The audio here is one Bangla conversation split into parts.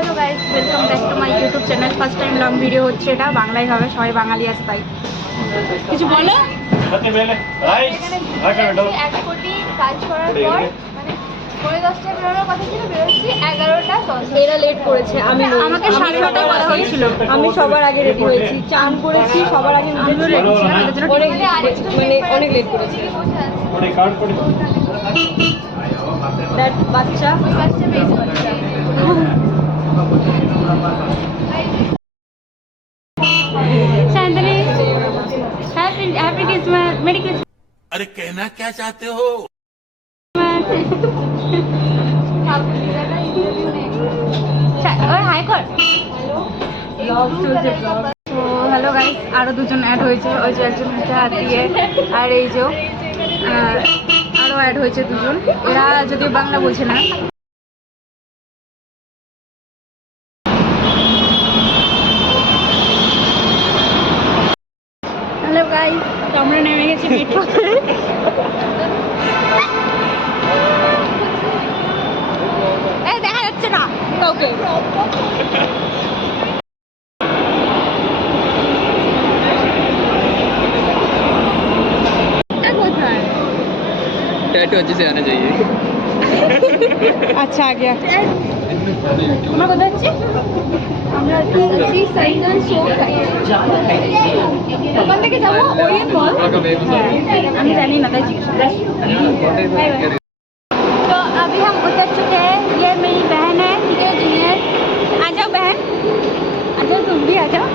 Hello guys, welcome back to my YouTube channel. First time long video হচ্ছে, এটা বাংলায় হবে, সবাই বাঙালি আছে তাই। কিছু বলো। এক কোটি কাজ করার পর মানে 10টায় বেরোনোর কথা ছিল, বেরোচ্ছি 11টা 10। এরা লেট করেছে, আমাকে 9:30টায় বলা হয়েছিল। আমি সবার আগে রেডি হয়েছি, চান করেছি, সবার আগে আমিও রেডি ছিলাম, এদের জন্য অনেক অনেক লেট করেছি। দ্যাট বাচ্চা शांतनी, हैप्पी क्रिसमस, मेरी क्रिसमस। अरे कहना क्या चाहते हो? হাই কর। হ্যালো গাইস, আরো দুজন অ্যাড হয়েছে, ওই যে একজন মুখে হাত দিয়ে, আর এই যে আরো অ্যাড হয়েছে দুজন। এরা যদিও বাংলা বলছে না। হ্যালো গাইস, তো আমরা নেমে গেছি মেট্রোতে। দেখা যাচ্ছে না কাউকে। टैटू अच्छे से आना चाहिए। আচ্ছা আগে আমরা কোথায় যাচ্ছি? আমরা যাচ্ছি সাইগান শো ওখান থেকে যাবো ওরিয়েন্ট মল। আমি জানি না তাই জিজ্ঞেস। तो अभी हम उतर चुके हैं। ये मेरी बहन है, ठीक है, जूनियर। आ जाओ बहन, आ जाओ, तुम भी आ जाओ,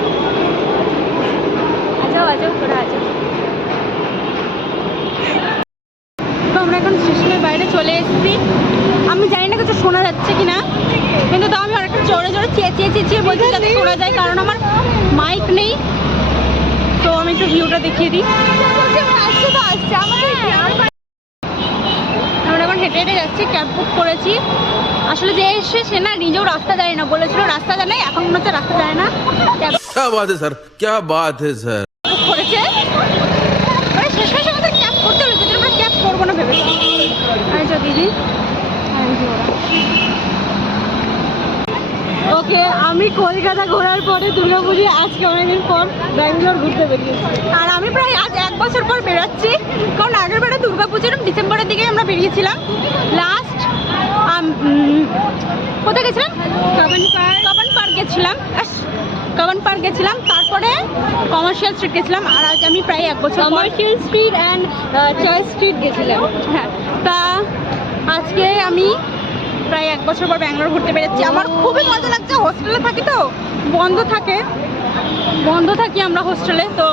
आ जाओ, आ जाओ, थोड़ा आ जाओ। তো আমরা এখন স্টেশনের বাইরে চলে এসেছি। আমি জানি না কিছু শোনা যাচ্ছে কিনা, কিন্তু তাও আমি অনেকটা জোরে জোরে চেঁচিয়ে বলছি যাতে শোনা যায়, কারণ আমার মাইক নেই। তো আমি একটু ভিউটা দেখিয়ে দিই। আমরা এখন হেঁটে হেঁটে যাচ্ছি, ক্যাব বুক করেছি। আসলে যে এসে সে না নিজেও রাস্তা জানে না, বলেছিল রাস্তা জানে, এখন মনে হচ্ছে রাস্তা জানে না। ক্যাব क्या बात है सर, क्या बात है सर। বুক করেছে, মানে শেষ মেশ আমাদের ক্যাব করতে হয়েছে, যেটা আমরা ক্যাব করবো না ভেবেছি। আচ্ছা দিদি, ওকে, আমি কলকাতা ঘোরার পরে দুর্গাপুজো আজকে অনেকদিন পর ব্যাঙ্গালোর ঘুরতে বেরিয়েছি। আর আমি প্রায় আজ 1 বছর পর বেরোচ্ছি, কারণ আগের বারে দুর্গাপুজোর ডিসেম্বরের দিকে আমরা বেরিয়েছিলাম লাস্ট। কোথায় গেছিলাম? কাবান পার্ক গেছিলাম, কাবান পার্ক গেছিলাম, তারপরে কমার্শিয়াল স্ট্রিট গেছিলাম। আর আজ আমি প্রায় 1 বছর commercial street and choice street গেছিলাম। হ্যাঁ, তা আজকে আমি প্রায় 1 বছর পর ব্যাঙ্গালোর ঘুরতে বেরোচ্ছি। আমার খুবই মজা লাগছে। হোস্টেলে থাকি তো, বন্ধ থাকি আমরা হোস্টেলে, তো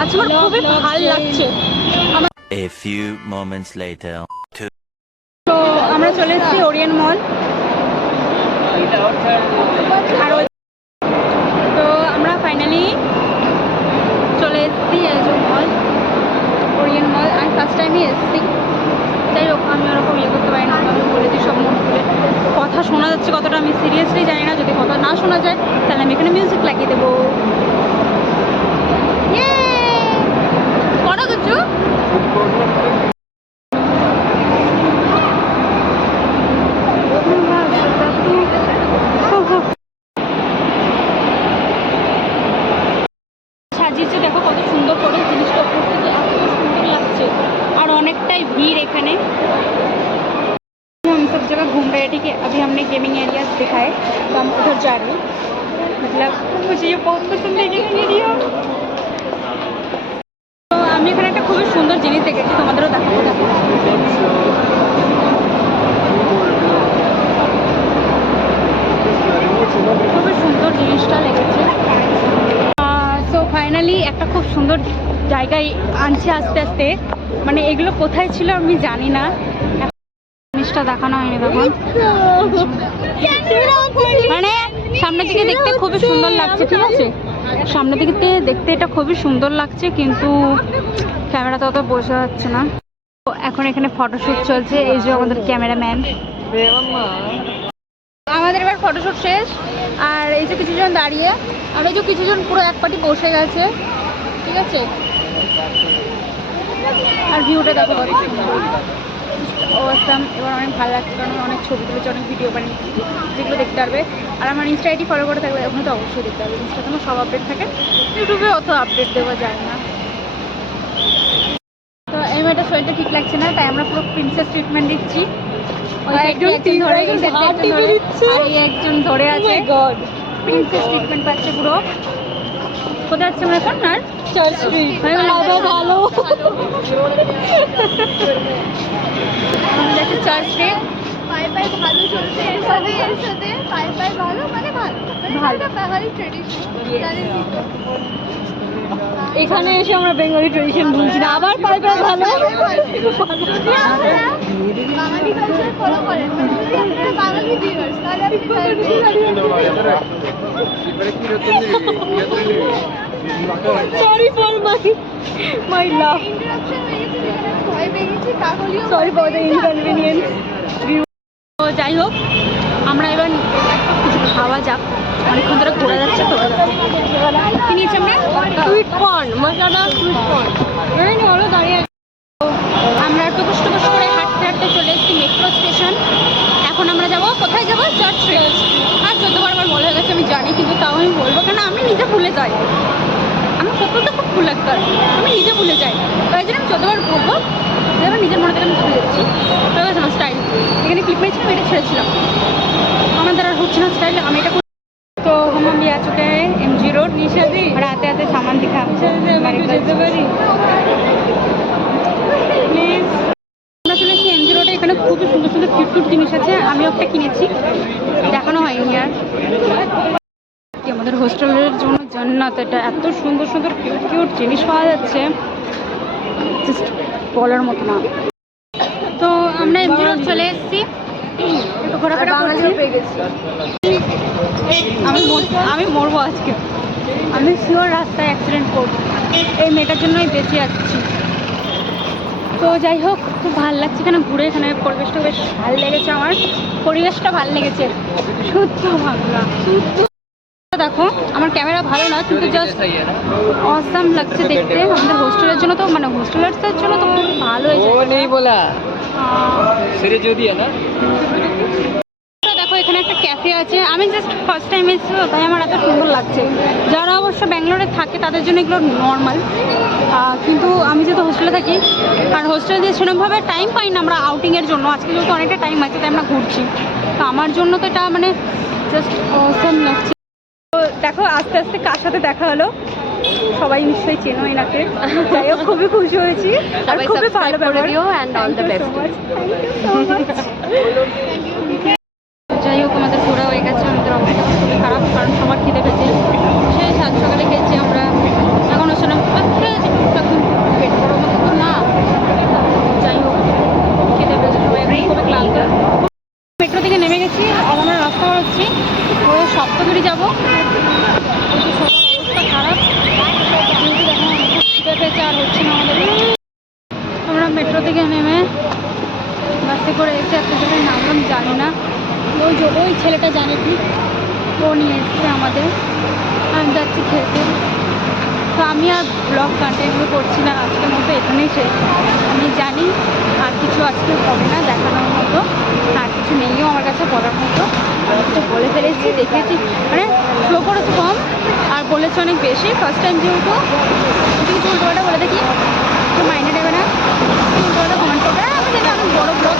আজকে আমার খুবই ভালো লাগছে। A few moments later. তো আমরা চলে এসেছি ওরিয়েন্ট মল। আর তো আমরা ফাইনালি চলে এসেছি এই যে মল, ওরিয়েন্ট মল। আমি ফার্স্ট টাইমই এসেছি, যাই হোক আমি ওরকম ইয়ে করতে পারি না, আমি বলে দিই সব মন করে। কথা শোনা যাচ্ছে কতটা আমি সিরিয়াসলি জানি না, যদি কথা না শোনা যায় তাহলে আমি এখানে মিউজিক লাগিয়ে দেবো। করো কিছু। সাজিয়েছে, দেখো কত সুন্দর করে জিনিসটা, উপর থেকে এত সুন্দর লাগছে। আর অনেকটাই ভিড় এখানে। हम सब जगह घूम रहे हैं, ठीक है। अभी हमने गेमिंग एरिया दिखाए, तो हम उधर जा रहे हैं। मतलब मुझे ये बहुत पसंद है गेमिंग एरिया। তো আমি এখানে একটা খুবই সুন্দর জিনিস দেখেছি, তোমাদেরও দেখাবো। দেখো খুবই সুন্দর জিনিসটা লেগেছে। সো ফাইনালি একটা খুব সুন্দর জায়গায় আনছে আস্তে আস্তে। মানে এগুলো কোথায় ছিল আমি জানি না, জিনিসটা দেখানো হয়নি তখন। মানে সামনে থেকে দেখতে খুবই সুন্দর লাগছে, ঠিক আছে, সামনে থেকে দেখতে এটা খুবই সুন্দর লাগছে, কিন্তু ক্যামেরাতে অত বোঝা যাচ্ছে না। তো এখন এখানে ফটোশ্যুট চলছে, এই যে আমাদের ক্যামেরাম্যান। আমাদের এবার ফটোশ্যুট শেষ। আর এই যে কিছুজন দাঁড়িয়ে, আর এই যে কিছুজন পুরো এক পাটি বসে গেছে, ঠিক আছে। আর ভিউটা দেখো কত সুন্দর। অসাম। এবার অনেক ভালো লাগছে কারণ আমি অনেক ছবি তুলেছি, অনেক ভিডিও বানিয়েছি, যেগুলো দেখতে পারবে। আর আমার ইনস্টা আইডি ফলো করে থাকবে, ওখানে তো অবশ্যই দেখতে পারবে। ইনস্টাতে আমার সব আপডেট থাকে, ইউটিউবে অত আপডেট দেওয়া যায় না। তো এই মেয়েটার শরীরটা ঠিক লাগছে না, তাই আমরা পুরো প্রিন্সেস ট্রিটমেন্ট দিচ্ছি। ওই একজন ধরে একজন গেছে, হাত টিপে দিচ্ছে। আর এই একজন ধরে আছে, গড, প্রিন্সেস ট্রিটমেন্ট পাচ্ছে পুরো। কোথায় যাচ্ছে আমরা এখন? আর চার্চ স্ট্রিট হয়ে গেল। বাবা ভালো। আমাদের যাচ্ছে চার্চ স্ট্রিট। পায়ে পায়ে ভালো চলছে এর সাথে পায়ে পায়ে ভালো মানে ভালো ভালো। এটা বাঙালি ট্রেডিশন জানেন তো। এখানে এসে আমরা বেঙ্গলি ট্রেডিশন ভুলছি না, আবার পায়ে পায়ে ভালো। যদি আপনারা বাঙালি কালচার ফলো করেন, মানে যদি আপনারা বাঙালি ভিউয়ার্স, তাহলে আপনি sorry for my love, interruption হয়ে গেছে, যেখানে আমি ভয় পেয়ে গেছি, কাকলিও সরি ফর দ্য ইনকনভিনিয়েন্স। তো যাই হোক, আমরা এবার কিছু খাওয়া যাক, অনেকক্ষণ ধরে ঘোরা যাচ্ছে তো। কি নিয়েছি আমরা? সুইট কর্ন, মশলা সুইট কর্ন। এই নে হলো দাঁড়িয়ে আছে। আমরা টুকুস টুকুস করে হাঁটতে হাঁটতে চলে এসেছি মেট্রো স্টেশন। এখন আমরা যাব কোথায় যাব? Church street. আর 14বার আমার বলা হয়ে গেছে আমি জানি, কিন্তু তাও আমি বলবো কেন, আমি নিজে ভুলে যাই। আমার সত্য তো খুব ভুল লাগতো, আমি নিজে ভুলে যাই, তাই জন্য আমি 14বার বলবো। এবার নিজের মনে থেকে আমি ভুলে যাচ্ছি। হয়ে গেছে আমার স্টাইল। এখানে ক্লিপ মেরেছিলাম, এটা ছেড়েছিলাম, আমার দ্বারা হচ্ছে না স্টাইল, আমি এটা। तो हम अभी आ चुके हैं MG रोड निशादी, और आते आते सामान दिखा যেতে পারি প্লিজ। আমরা চলে এসেছি MG রোডে। এখানে খুবই সুন্দর সুন্দর কিউট কিউট জিনিস আছে, আমিও একটা কিনেছি, দেখানো হয়নি আর। আমাদের হোস্টেলের জন্য জান্নাত এটা, এত সুন্দর সুন্দর কিউট কিউট জিনিস পাওয়া যাচ্ছে, জাস্ট বলার মতো না। তো আমরা MG রোড চলে এসেছি, একটু ঘোরাফেরা করছি। আমি মরবো আজকে, আমি শিওর রাস্তায় অ্যাক্সিডেন্ট করবো, এই মেয়েটার জন্যই বেঁচে যাচ্ছি। তো যাই হোক, খুব ভালো লাগছে এখানে ঘুরে, এখানে পরিবেশটা বেশ ভালো লেগেছে, আমার পরিবেশটা ভালো লেগেছে, শুদ্ধ বাংলা শুদ্ধ। দেখো আমার ক্যামেরা ভালো না, কিন্তু জাস্ট অসাম লাগছে দেখতে। আমাদের হোস্টেলের জন্য তো, মানে হোস্টেলার্সদের জন্য তো খুব ভালো হয়েছে। দেখো এখানে একটা ক্যাফে আছে, আমি জাস্ট ফার্স্ট টাইম এসেছি তো, তাই আমার এত সুন্দর লাগছে। যারা অবশ্য ব্যাঙ্গালোরে থাকে তাদের জন্য এগুলো নর্মাল, কিন্তু আমি যেহেতু হোস্টেলে থাকি, আর হোস্টেলে দিয়ে সেরকমভাবে টাইম পাই না আমরা আউটিংয়ের জন্য। আজকে যেহেতু অনেকটা টাইম আছে, তাই আমরা ঘুরছি, তো আমার জন্য তো এটা মানে জাস্ট অসাম লাগছে। তো দেখো আস্তে আস্তে কার সাথে দেখা হলো, সবাই নিশ্চয়ই চেনো এনাকে। যাই হোক, খুবই খুশি হয়েছি, আর খুবই ভালো ব্যবহার। and all the best. যাই হোক, আমাদের ঘোরা হয়ে গেছে, আমাদের অবস্থা খুবই খারাপ, কারণ সবার খিদে পেয়েছে। সেই সাত সকালে খেয়েছি আমরা, এখন হচ্ছে না খেয়েছি টুকটাক, পেট বড় মতো তো না। যাই হোক, খিদে পেয়েছে সবাই, এখন খুবই ক্লান্ত। মেট্রো থেকে নেমে গেছি, আমরা রাস্তা হচ্ছি, ওই সপ্তগিরি যাবো। সবার অবস্থা খারাপ, যেহেতু এখন খিদে পেয়েছে আর হচ্ছে না আমাদের। আমরা মেট্রো থেকে নেমে বাসে করে এসে একটা জায়গায় নামলাম, জানি না, ওই ছেলেটা জানে কি, ও নিয়ে এসছে আমাদের, আমি যাচ্ছি খেতে। তো আমি আর ব্লগ কন্টিনিউ করছি না, আজকের মতো এখানেই শেষ। আমি জানি আর কিছু আজকে হবে না দেখানোর মতো, আর কিছু নেইও আমার কাছে বলার মতো। আমি কিছু বলে ফেলেছি, দেখেছি, মানে শো করেছি কম আর বলেছে অনেক বেশি। ফার্স্ট টাইম যেহেতু কিছু উল্টোটা বলে দেখি, তো মাইনে দেবে না, উল্টোটা কমেন্ট করবে, আমি যেটা অনেক বড়ো ব্লগ